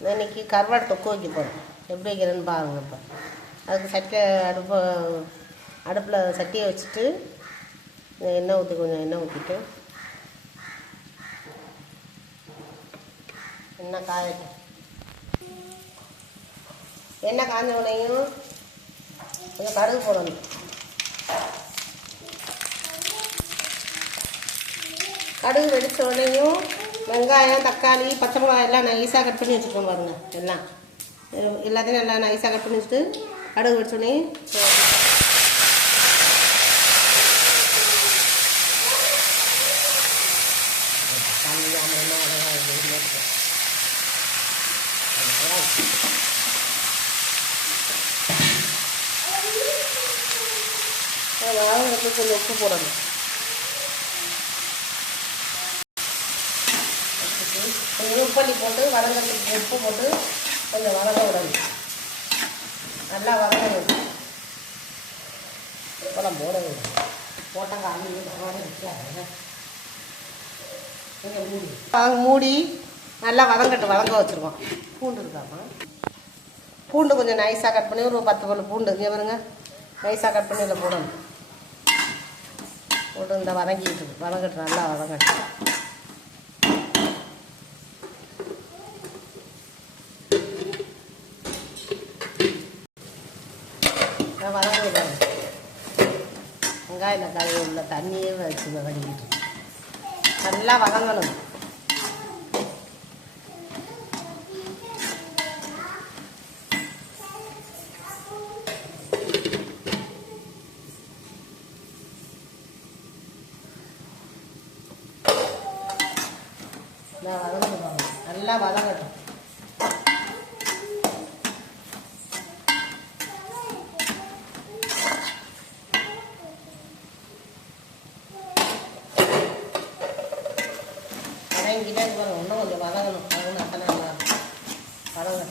இன்றைக்கி கருவாடு தொக்கு வைக்க போகிறோம் எப்படி வைக்கிறேன்னு பாருங்க இப்போ. அதுக்கு சட்டை அடுப்பு அடுப்பில் சட்டியை வச்சுட்டு எண்ணெய் ஊற்றி கொஞ்சம் எண்ணெய் ஊற்றிட்டு எண்ணெய் காய எண்ணெய் காஞ்ச உடனேயும் கொஞ்சம் கடுகு போடணும். கடுகு வெடிச்ச உடனேயும் வெங்காயம் தக்காளி பச்சை மிளகாய் எல்லாம் நைஸாக கட் பண்ணி வச்சுருக்கோம் பாருங்க. எல்லாம். எல்லாத்தையும் நல்லா நைஸாக கட் பண்ணி வச்சுட்டு கடுகு வச்சோடனே உடனே கொஞ்சம் உப்பு போடணும். உப்பள்ளி போட்டு வதங்கிறதுக்கு உப்பு போட்டு கொஞ்சம் வதங்க விடணும். நல்லா வதங்க இப்போலாம் போட விடும் போட்டாங்க மூடி. மூடி நல்லா வதங்கட்டு வதங்க வச்சுருக்கோம் பூண்டு இருக்காமா பூண்டு கொஞ்சம் நைஸாக கட் பண்ணி ஒரு பத்து பல்லு பூண்டு இங்கே பாருங்க. நைஸாக கட் பண்ணி இதில் போடணும். போட்டு இந்த வதங்கிட்டு வதங்கட்டு நல்லா வதங்கட்டு வெங்காயம் தக்காளி உள்ள தண்ணியே வச்சு வடிக்கிட்டு நல்லா வதங்கணும் நான் வதங்கிடுவாங்க நல்லா வதங்கட்டும் வதங்கிட்டே இருப்பாங்க இன்னும் கொஞ்சம் வதங்கணும் வதங்கணும் அப்போ நல்லா வதங்க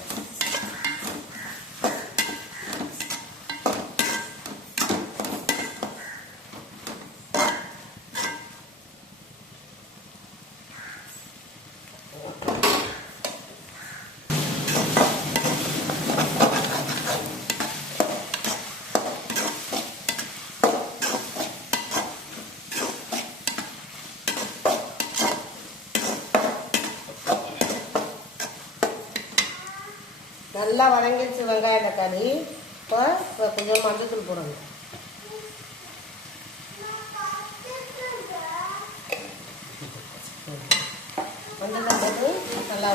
நல்லா வதங்கிடுச்சு வெங்காயம் தக்காளி இப்போ இப்போ கொஞ்சம் மஞ்சத்தூள் போடணும் மஞ்சள் போட்டு நல்லா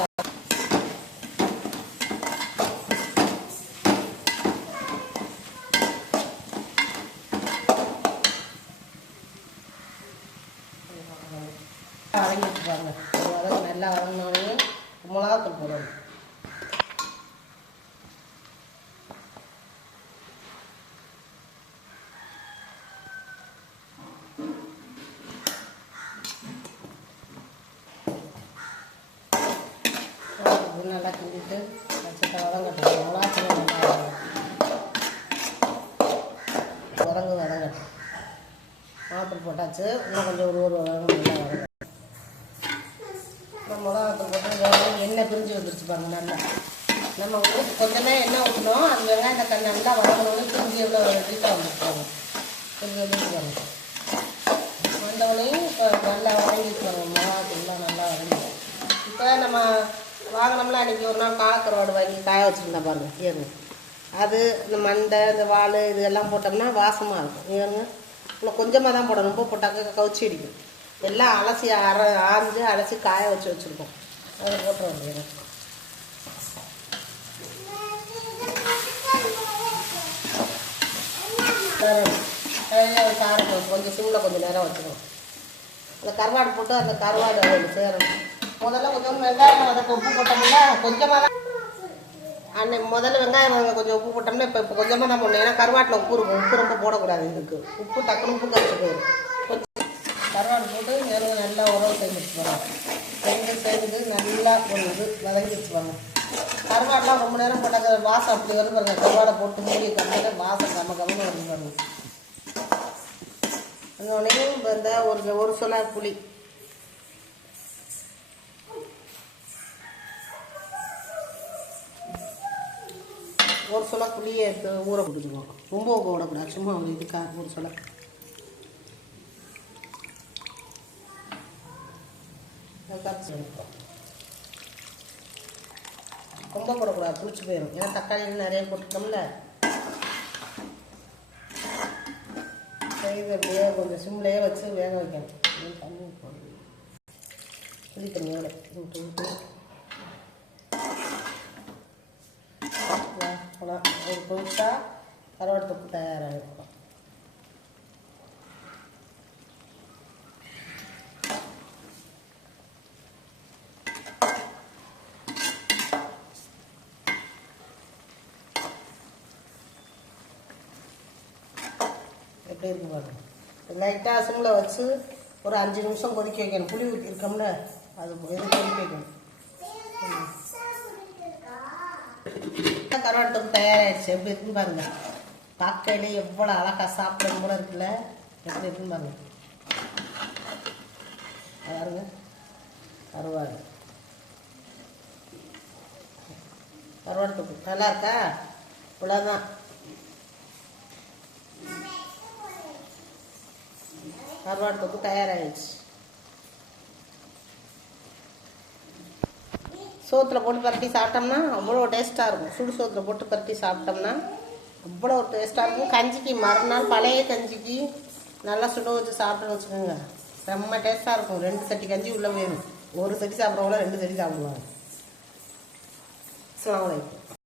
வதங்கிட்டு பாருங்க. நல்லா வதங்கினோடனே மிளகாத்தூள் போடணும். நல்லா கிண்டிட்டு வச்சுட்டு வதங்கட்டும் மிளகாத்தூள் நல்லா வதங்கட்டும். வதங்கு வதங்கட்டும் மிளகாத்தூள் போட்டாச்சு. இன்னும் கொஞ்சம் ஒரு ஒரு உரங்கு நல்லா வதங்கட்டும் நம்ம மிளகாத்தூள் போட்டு எண்ணெய் பிரிஞ்சு வந்துருச்சு பாருங்க நல்லா. நம்ம ஊற்றி கொஞ்சமே எண்ணெய் ஊற்றணும் அந்த வெங்காயத்தை நல்லா வதங்கணும்னு பிரிஞ்சு எவ்வளோ டீட்டாக வந்துருக்காங்க பிரிஞ்சு வந்துருக்காங்க வந்தவனையும் இப்போ நல்லா வதங்கிட்டு மிளகாத்தூள்லாம் நல்லா வதங்கிடும் இப்போ நம்ம வாங்கினோம்ல அன்றைக்கி ஒரு நாள் காலக்கருவாடு வாங்கி காய வச்சுருந்தா பாருங்கள் ஏறுங்க அது இந்த மண்டை இந்த வால் இது எல்லாம் போட்டோம்னா வாசமாக இருக்கும். ஏறுங்க இன்னும் கொஞ்சமாக தான் போடணும். ரொம்ப போட்டாக்க கவுச்சி அடிக்கும். எல்லாம் அலசி அர ஆஞ்சு அலசி காய வச்சு வச்சுருக்கோம். அதை போட்டுருவோம் வேண்டியது காரம் கொஞ்சம் சிம்மில் கொஞ்சம் நேரம் வச்சுக்கணும் அந்த கருவாடு போட்டு அந்த கருவாடு சேரணும். முதல்ல கொஞ்சம் வெங்காயம் அதுக்கு உப்பு போட்டோம்னா கொஞ்சமாக தான் அன்னைக்கு முதல்ல வெங்காயம் வதங்க கொஞ்சம் உப்பு போட்டோம்னா இப்போ இப்போ கொஞ்சமாக தான் போடணும். ஏன்னா கருவாட்டில் உப்பு இருக்கும். உப்பு ரொம்ப போடக்கூடாது இதுக்கு. உப்பு டக்குனு உப்பு கரைச்சி போயிடும் கொஞ்சம் கருவாடு போட்டு மேலும் நல்லா உறவு செஞ்சுட்டு போகிறோம் செஞ்சு செஞ்சு நல்லா ஒரு இது வதங்கி வச்சுருவாங்க கருவாடெலாம் ரொம்ப நேரம் போட்டாக்க வாசம் அப்படி வரும் பாருங்க. கருவாடை போட்டு மூடி கம்மியாக வாசம் கம்ம கம்மன்னு வரும் பாருங்க. அதோடனையும் இந்த ஒரு ஒரு சொல புளி சொல புளியை எடுத்து ஊற போட்டுக்குவோம். ரொம்ப ஊற விடக்கூடாது சும்மா ஒரு இதுக்காக ஒரு சொல ரொம்ப போடக்கூடாது புளிச்சு போயிடும் ஏன்னா தக்காளி நிறைய போட்டுட்டோம்ல செய்து அப்படியே கொஞ்சம் சிம்லேயே வச்சு வேக வைக்கணும். தண்ணி போடணும். புளி தண்ணியோட. விட்டு ஒரு கொதிச்சா கருவாடு தொக்கு தயாராகிடும் எப்படி இருக்கு பாருங்க. லைட்டாக சிம்மில் வச்சு ஒரு அஞ்சு நிமிஷம் கொதிக்க வைக்கணும். புளி ஊற்றிருக்கோம்ல அது கொதிக்க வைக்கணும். கருவாடு தொக்கு தயாராகிடுச்சு எப்படி இருக்குன்னு பாருங்க. பார்க்கையில எவ்வளோ அழகா சாப்பிட கூட இருக்குல்ல? எப்படி இருக்குன்னு பாருங்க. பாருங்க. கருவாடு. கருவாடு தொக்கு. நல்லா இருக்கா? இவ்வளோதான் கருவாடு தொக்கு தயாராகிடுச்சு சோத்தில் போட்டு பரட்டி சாப்பிட்டோம்னா அவ்வளோ டேஸ்ட்டாக இருக்கும். சுடு சோத்தில் போட்டு பரட்டி சாப்பிட்டோம்னா அவ்வளோ டேஸ்ட்டாக இருக்கும். கஞ்சிக்கு மறுநாள் பழைய கஞ்சிக்கு நல்லா சுட வச்சு சாப்பிட்டு வச்சுக்கோங்க. செம்ம டேஸ்ட்டாக இருக்கும். ரெண்டு சட்டி கஞ்சி உள்ளே வேணும் ஒரு சட்டி சாப்பிட்றவங்கள ரெண்டு சட்டி சாப்பிடுவாங்க. அஸ்ஸலாமு அலைக்கும்.